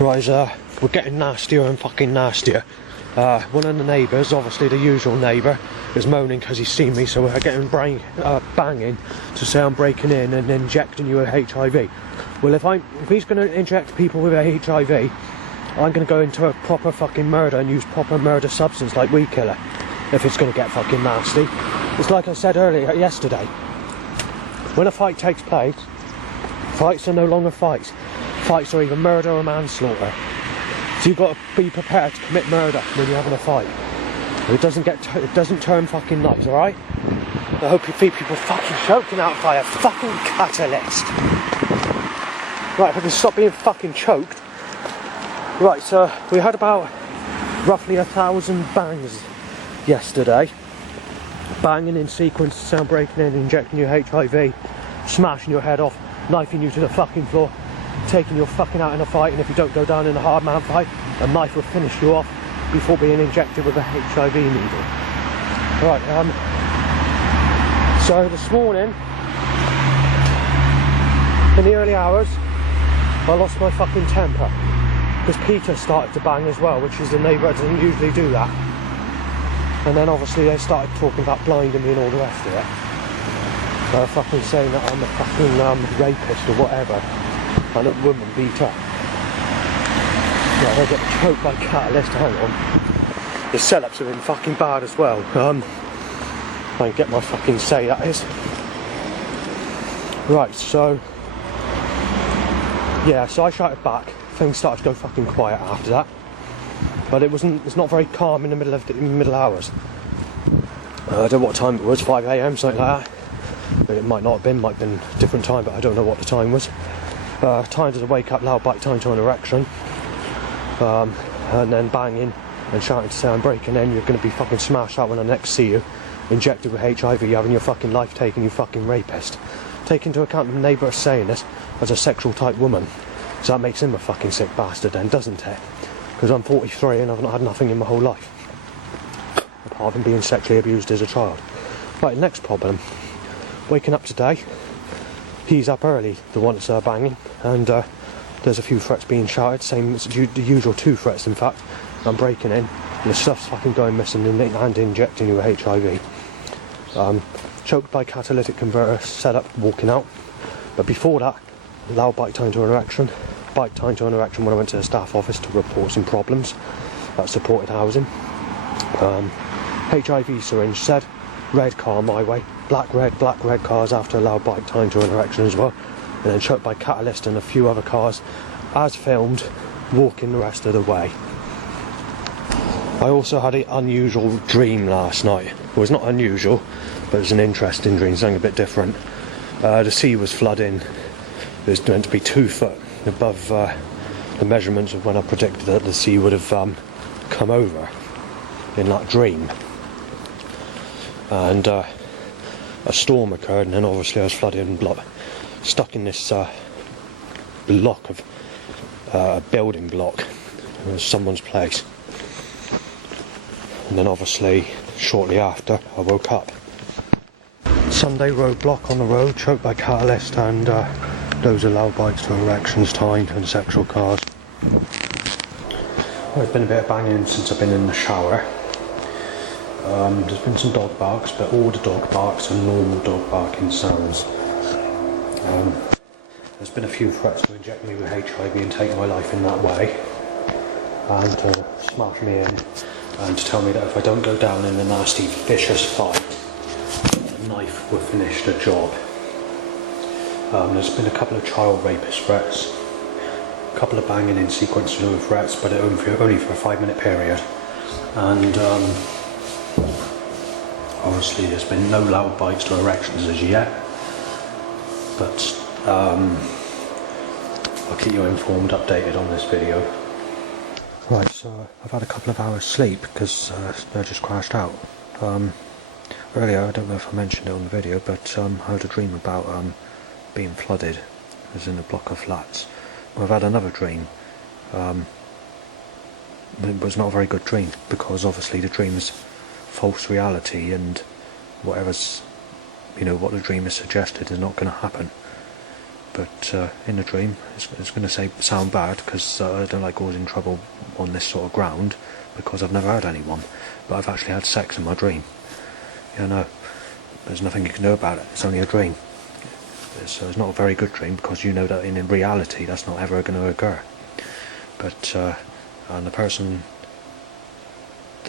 Right, we're getting nastier and fucking nastier. One of the neighbours, obviously the usual neighbour, is moaning because he's seen me, so we're getting banging to say I'm breaking in and injecting you with HIV. Well, if he's going to inject people with HIV, I'm going to go into a proper fucking murder and use proper murder substance like weed killer, if it's going to get fucking nasty. It's like I said yesterday, when a fight takes place, fights are no longer fights. Fights are either murder or manslaughter. So you've got to be prepared to commit murder when you're having a fight. It doesn't turn fucking nice, alright? I hope you see people fucking choking out by a fucking catalyst. Right, if I can stop being fucking choked. Right, so we had about roughly 1,000 bangs yesterday. Banging in sequence, sound breaking in, injecting your HIV, smashing your head off, knifing you to the fucking floor, taking your fucking out in a fight, and if you don't go down in a hard man fight, a knife will finish you off before being injected with a HIV needle. Right, so this morning, in the early hours, I lost my fucking temper, because Peter started to bang as well, which is the neighbour that doesn't usually do that. And then obviously they started talking about blinding me and all the rest of it. Fucking saying that I'm a fucking rapist or whatever. And a woman beater. Yeah, they get choked by catalyst, hang on. The setups have been fucking bad as well. I can get my fucking say, that is. Right, so... yeah, so I shouted back. Things started to go fucking quiet after that. But it's not very calm in the middle hours. I don't know what time it was, 5 AM, something like that. But it might not have been, might have been a different time, but I don't know what the time was. Time to wake up, loud bite, time to an erection. And then banging and shouting to say I'm breaking in, you're going to be fucking smashed out when I next see you. Injected with HIV, you're having your fucking life taken, you fucking rapist. Take into account the neighbour saying this as a sexual type woman. So that makes him a fucking sick bastard then, doesn't it? Because I'm 43 and I've not had nothing in my whole life. Apart from being sexually abused as a child. Right, next problem. Waking up today, he's up early, the one that's banging, and there's a few threats being shouted, same as the usual 2 threats in fact. I'm breaking in, and the stuff's fucking going missing and injecting you with HIV. Choked by catalytic converter setup, walking out. But before that, loud bite time to an erection. Bite time to an erection when I went to the staff office to report some problems at supported housing. HIV syringe said, red car my way, black red cars after a loud bite time to an erection as well. And then choked by catalyst and a few other cars, as filmed, walking the rest of the way. I also had an unusual dream last night. It was not unusual, but it was an interesting dream, something a bit different. The sea was flooding. It was meant to be 2 foot above the measurements of when I predicted that the sea would have come over in that dream. And a storm occurred, and then obviously I was flooded and stuck in this block of a building block. It was someone's place. And then obviously shortly after I woke up. Sunday roadblock on the road, choked by catalyst, and loads of loud bites to erections, timed, and sexual cars. Well, there's been a bit of banging since I've been in the shower. There's been some dog barks, but all the dog barks are normal dog barking sounds. There's been a few threats to inject me with HIV and take my life in that way, and to smash me in, and to tell me that if I don't go down in a nasty, vicious fight, a knife will finish the job. There's been a couple of child rapist threats, a couple of banging in sequence of threats, but only for a 5-minute period. And obviously there's been no loud bites to erections as yet, but I'll keep you informed, updated on this video. Right, so I've had a couple of hours sleep because I just crashed out. Earlier, I don't know if I mentioned it on the video, but I had a dream about being flooded. I was in a block of flats. I've had another dream. It was not a very good dream, because obviously the dream is false reality, and whatever's, what the dream has suggested is not going to happen. But in a dream, it's going to sound bad, because I don't like causing trouble on this sort of ground, because I've never had anyone. But I've actually had sex in my dream. Yeah, no, there's nothing you can do about it. It's only a dream. It's not a very good dream, because you know that in reality that's not ever going to occur. But and the person,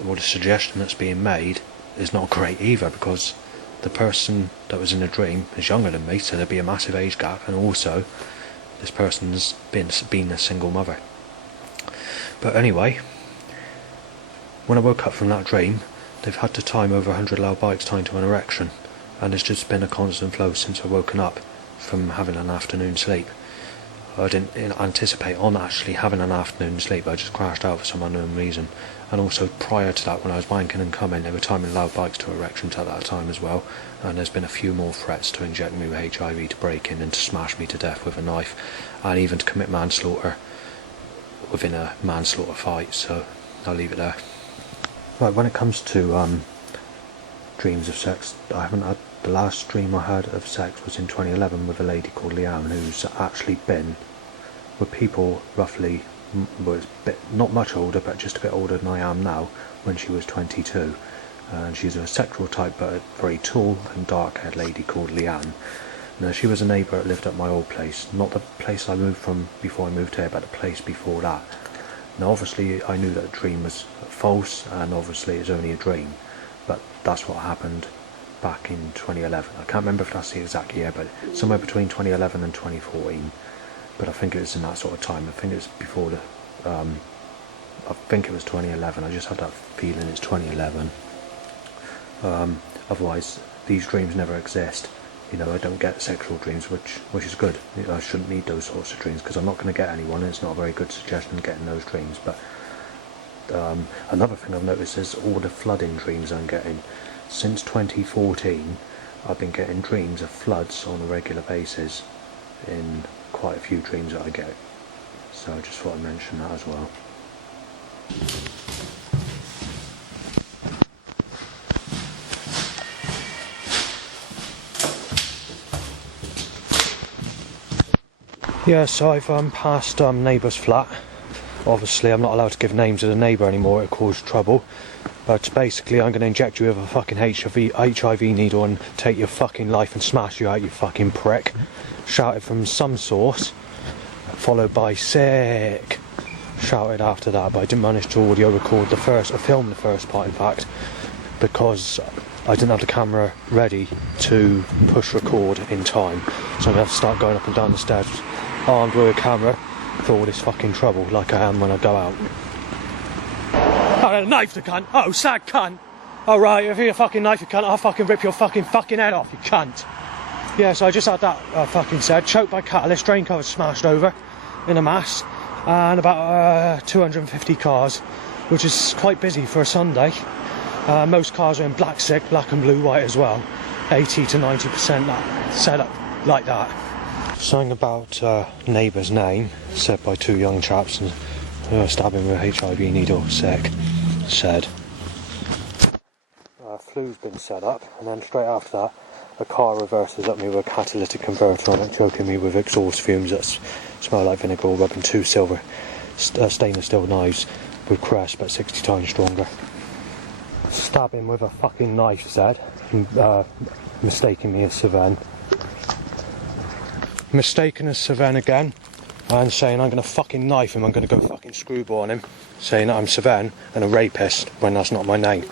or the suggestion that's being made is not great either, because the person that was in the dream is younger than me, so there'd be a massive age gap, and also this person's been a single mother. But anyway, when I woke up from that dream, they've had to time over 100 loud bikes tied to an erection, and it's just been a constant flow since I've woken up from having an afternoon sleep. I didn't anticipate on actually having an afternoon sleep. I just crashed out for some unknown reason. And also prior to that, when I was wanking and coming, they were timing loud bikes to erections at that time as well. And there's been a few more threats to inject me with HIV, to break in and to smash me to death with a knife, and even to commit manslaughter within a manslaughter fight. So I'll leave it there. Right, when it comes to dreams of sex, I haven't had. The last dream I had of sex was in 2011 with a lady called Leanne, who's actually been with people roughly, not much older, but just a bit older than I am now, when she was 22. And she's a sexual type, but a very tall and dark-haired lady called Leanne. Now, she was a neighbour that lived at my old place, not the place I moved from before I moved here, but the place before that. Now, obviously, I knew that the dream was false, and obviously it's only a dream, but that's what happened back in 2011. I can't remember if that's the exact year, but somewhere between 2011 and 2014. But I think it was in that sort of time. I think it was before the. I think it was 2011. I just had that feeling it's 2011. Otherwise, these dreams never exist. You know, I don't get sexual dreams, which is good. I shouldn't need those sorts of dreams, because I'm not going to get anyone, and it's not a very good suggestion getting those dreams. But another thing I've noticed is all the flooding dreams I'm getting. Since 2014, I've been getting dreams of floods on a regular basis in quite a few dreams that I get. So I just thought I'd mention that as well. Yeah, so I've passed neighbour's flat. Obviously I'm not allowed to give names of the neighbour anymore, it caused trouble. But basically I'm going to inject you with a fucking HIV needle and take your fucking life and smash you out, you fucking prick. Shouted from some source, followed by sick. Shouted after that, but I didn't manage to audio record the first, or film the first part in fact, because I didn't have the camera ready to push record in time. So I'm going to have to start going up and down the stairs armed with a camera for all this fucking trouble, like I am when I go out. Oh, a knife the cunt! Oh, sad cunt! Alright, if you're a fucking knife you cunt, I'll fucking rip your fucking head off, you cunt! Yeah, so I just had that fucking said, choked by catalyst, drain cover smashed over in a mass, and about 250 cars, which is quite busy for a Sunday. Most cars are in black sick, black and blue, white as well. 80 to 90% that set up like that. Something about neighbour's name, said by two young chaps, and stabbing with a HIV needle, sick, said. Flue's been set up, and then straight after that, a car reverses at me with a catalytic converter on it, choking me with exhaust fumes that smell like vinegar, rubbing two silver stainless steel knives with crest, but 60 times stronger. Stabbing with a fucking knife, said, mistaking me as Savan. Mistaken as Savan again, and saying I'm going to fucking knife him, I'm going to go fucking screwball on him, saying that I'm Savan and a rapist when that's not my name.